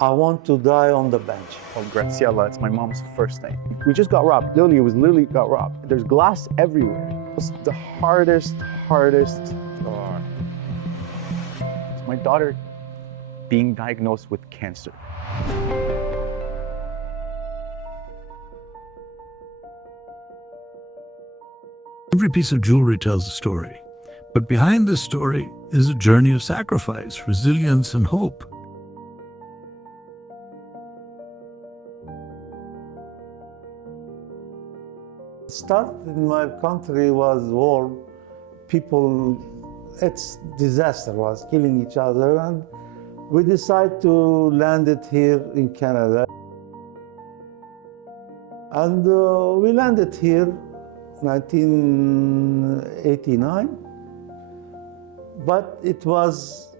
I want to die on the bench. Called Graziella. It's my mom's first name. We just got robbed. Literally got robbed. There's glass everywhere. It's the hardest. It's my daughter being diagnosed with cancer. Every piece of jewelry tells a story, but behind this story is a journey of sacrifice, resilience, and hope. Start in my country was war. People, it's disaster, was killing each other, and we decided to land it here in Canada. And we landed here 1989, but it was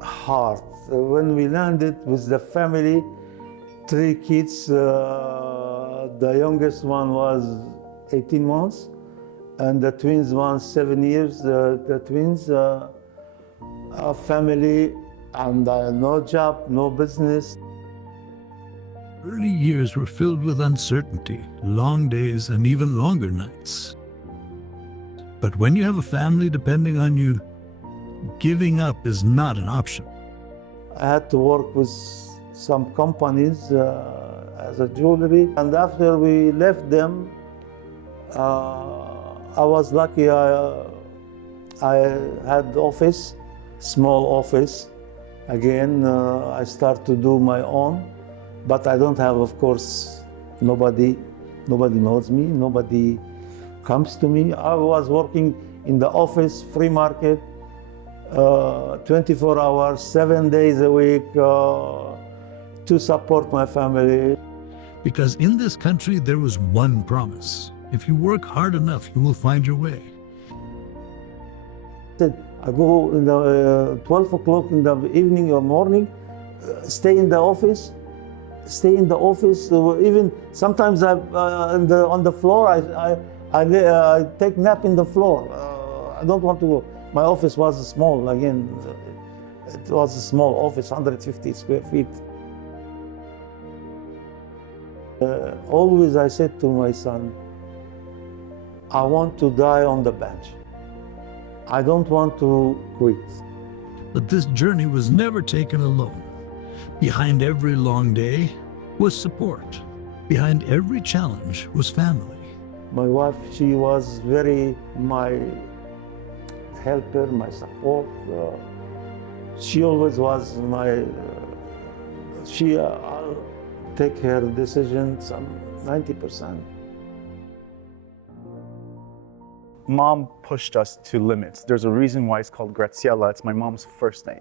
hard. When we landed with the family, 3 kids, the youngest one was 18 months, and the twins one 7 years. The twins, a family, and no job, no business. Early years were filled with uncertainty, long days, and even longer nights. But when you have a family depending on you, giving up is not an option. I had to work with some companies as a jewelry, and after we left them, I was lucky. I had office, small office. Again, I start to do my own, but I don't have, of course, nobody knows me, nobody comes to me. I was working in the office, free market, 24 hours, 7 days a week, to support my family. Because in this country, there was one promise. If you work hard enough, you will find your way. I go in the 12 o'clock in the evening or morning, stay in the office. Even sometimes on the floor, I take nap in the floor. I don't want to go. My office was small. Again, it was a small office, 150 square feet. Always I said to my son, I want to die on the bench. I don't want to quit. But this journey was never taken alone. Behind every long day was support. Behind every challenge was family. My wife, she was very my helper, my support. She always was my, I'll take her decisions 90%. Mom pushed us to limits. There's a reason why it's called Graziella. It's my mom's first name.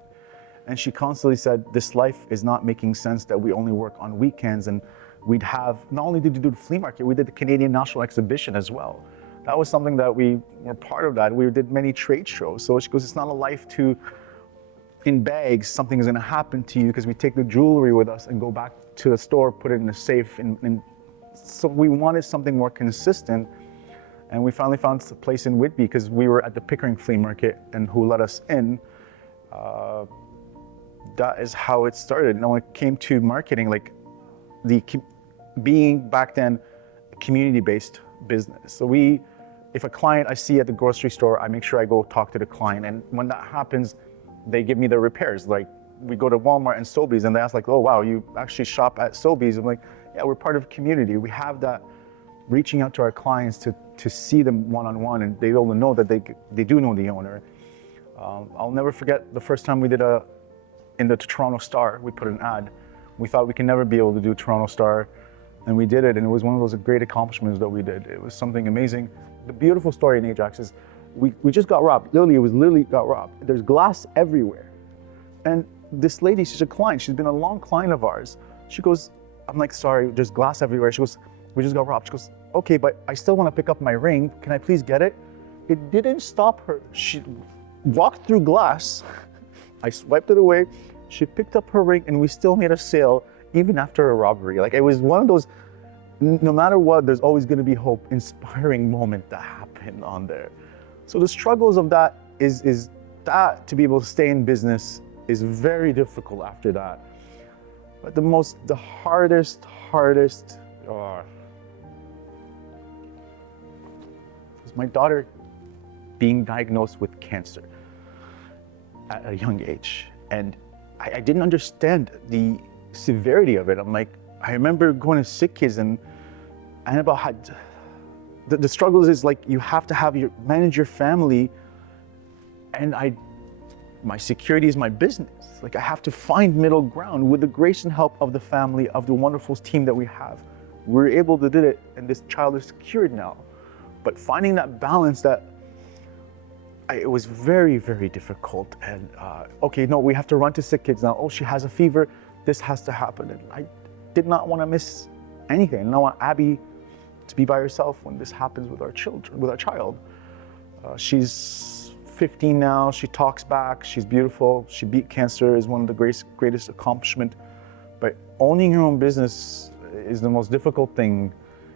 And she constantly said, this life is not making sense that we only work on weekends. And we'd have, not only did we do the flea market, we did the Canadian National Exhibition as well. That was something that we were part of that. We did many trade shows. So she goes, it's not a life to, in bags, something is gonna happen to you because we take the jewelry with us and go back to the store, put it in a safe. And so we wanted something more consistent. And we finally found a place in Whitby because we were at the Pickering Flea Market and who let us in. That is how it started. And when it came to marketing, like being back then a community-based business. So if a client I see at the grocery store, I make sure I go talk to the client. And when that happens, they give me the repairs. Like we go to Walmart and Sobeys and they ask like, oh wow, you actually shop at Sobeys. I'm like, yeah, we're part of a community. We have that reaching out to our clients to see them one-on-one and they able to know that they do know the owner. I'll never forget the first time we did in the Toronto Star, we put an ad. We thought we can never be able to do Toronto Star, and we did it, and it was one of those great accomplishments that we did. It was something amazing. The beautiful story in Ajax is we just got robbed. Literally got robbed. There's glass everywhere. And this lady, she's a client. She's been a long client of ours. She goes, I'm like, sorry, there's glass everywhere. She goes, we just got robbed. She goes, okay, but I still want to pick up my ring. Can I please get it? It didn't stop her. She walked through glass. I swiped it away. She picked up her ring and we still made a sale even after a robbery. Like it was one of those, no matter what, there's always going to be hope, inspiring moment that happened on there. So the struggles of that is that to be able to stay in business is very difficult after that. But the hardest was my daughter being diagnosed with cancer at a young age. And I didn't understand the severity of it. I remember going to sick kids and Annabelle had, the struggles is like, you have to manage your family, and my security is my business. Like, I have to find middle ground with the grace and help of the family, of the wonderful team that we have. We're able to do it, and this child is secured now. But finding that balance, it was very, very difficult. And okay, no, we have to run to sick kids now. Oh, she has a fever. This has to happen. And I did not want to miss anything. I don't want Abby to be by herself when this happens with our child. She's 15 now. She talks back. She's beautiful. She beat cancer, is one of the greatest accomplishment. But owning your own business is the most difficult thing.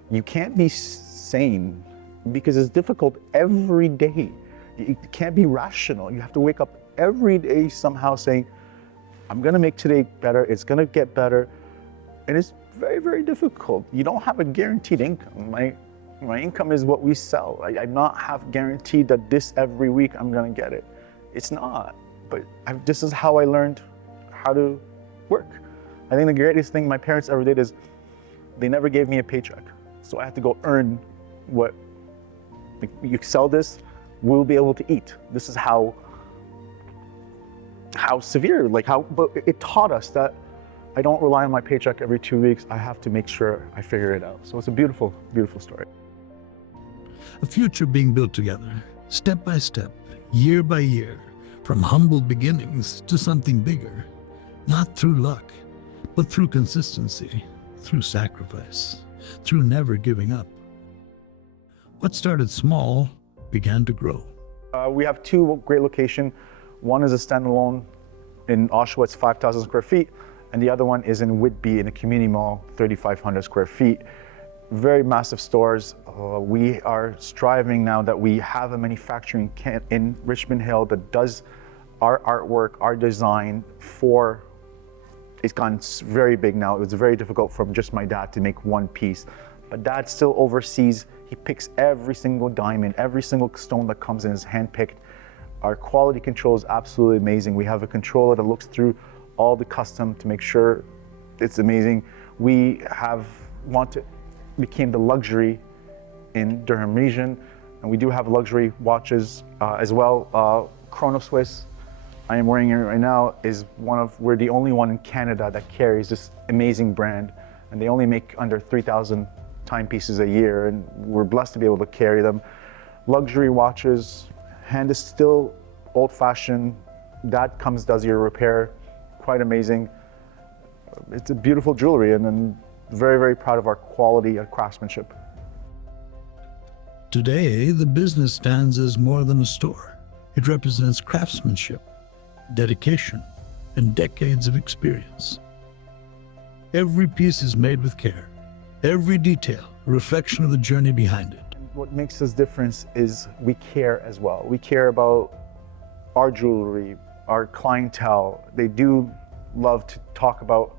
You can't be sane because it's difficult every day. You can't be rational. You have to wake up every day somehow saying, I'm gonna make today better, it's gonna get better. And it's very, very difficult. You don't have a guaranteed income. My income is what we sell. I'm not guaranteed that this every week I'm gonna get it. It's not, but this is how I learned how to work. I think the greatest thing my parents ever did is they never gave me a paycheck. So I had to go earn what, like, you sell this, we'll be able to eat. This is how severe, but it taught us that I don't rely on my paycheck every 2 weeks. I have to make sure I figure it out. So it's a beautiful, beautiful story. A future being built together, step by step, year by year, from humble beginnings to something bigger, not through luck, but through consistency, through sacrifice, through never giving up. What started small began to grow. We have two great locations. One is a standalone in Oshawa, it's 5,000 square feet, and the other one is in Whitby in a community mall, 3,500 square feet. Very massive stores. We are striving now that we have a manufacturing in Richmond Hill that does our artwork, our design it's gone very big now. It was very difficult for just my dad to make one piece, but Dad still oversees. He picks every single diamond, every single stone that comes in is handpicked. Our quality control is absolutely amazing. We have a controller that looks through all the custom to make sure it's amazing. We became the luxury in Durham region, and we do have luxury watches as well. Chrono Swiss, I am wearing it right now, we're the only one in Canada that carries this amazing brand, and they only make under 3,000 timepieces a year, and we're blessed to be able to carry them. Luxury watches, hand is still old-fashioned. Dad does your repair, quite amazing. It's a beautiful jewelry, and I'm very, very proud of our quality and craftsmanship. Today, the business stands as more than a store. It represents craftsmanship, dedication, and decades of experience. Every piece is made with care. Every detail, a reflection of the journey behind it. What makes us different is we care as well. We care about our jewelry, our clientele. They do love to talk about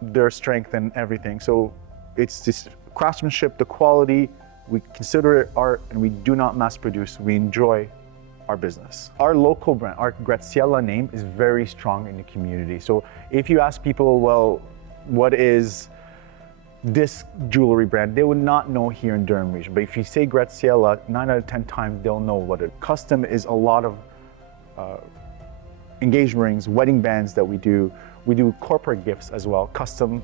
their strength and everything. So it's this craftsmanship, the quality, we consider it art, and we do not mass produce. We enjoy our business. Our local brand, our Graziella name is very strong in the community. So if you ask people, well, what is this jewelry brand, they would not know here in Durham region. But if you say Graziella, 9 out of 10 times they'll know what it. Custom is a lot of engagement rings, wedding bands that we do. We do corporate gifts as well, custom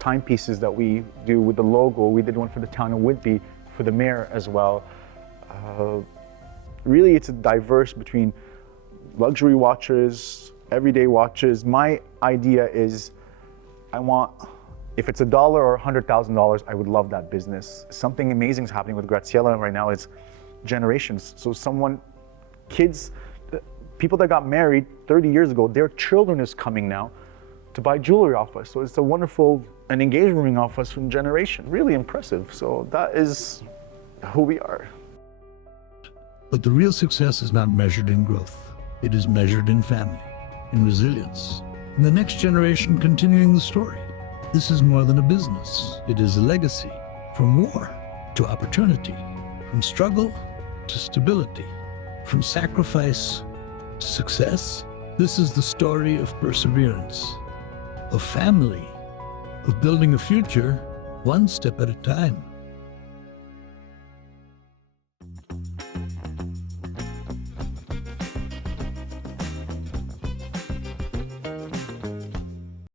timepieces that we do with the logo. We did one for the town of Whitby, for the mayor as well. Really, it's a diverse between luxury watches, everyday watches. My idea is, if it's $1 or $100,000, I would love that business. Something amazing is happening with Graziella right now. It's generations. So people that got married 30 years ago, their children is coming now to buy jewelry off us. So it's a wonderful, an engagement ring off us from generation. Really impressive. So that is who we are. But the real success is not measured in growth. It is measured in family, in resilience, and the next generation continuing the story. This is more than a business. It is a legacy, from war to opportunity, from struggle to stability, from sacrifice to success. This is the story of perseverance, of family, of building a future one step at a time.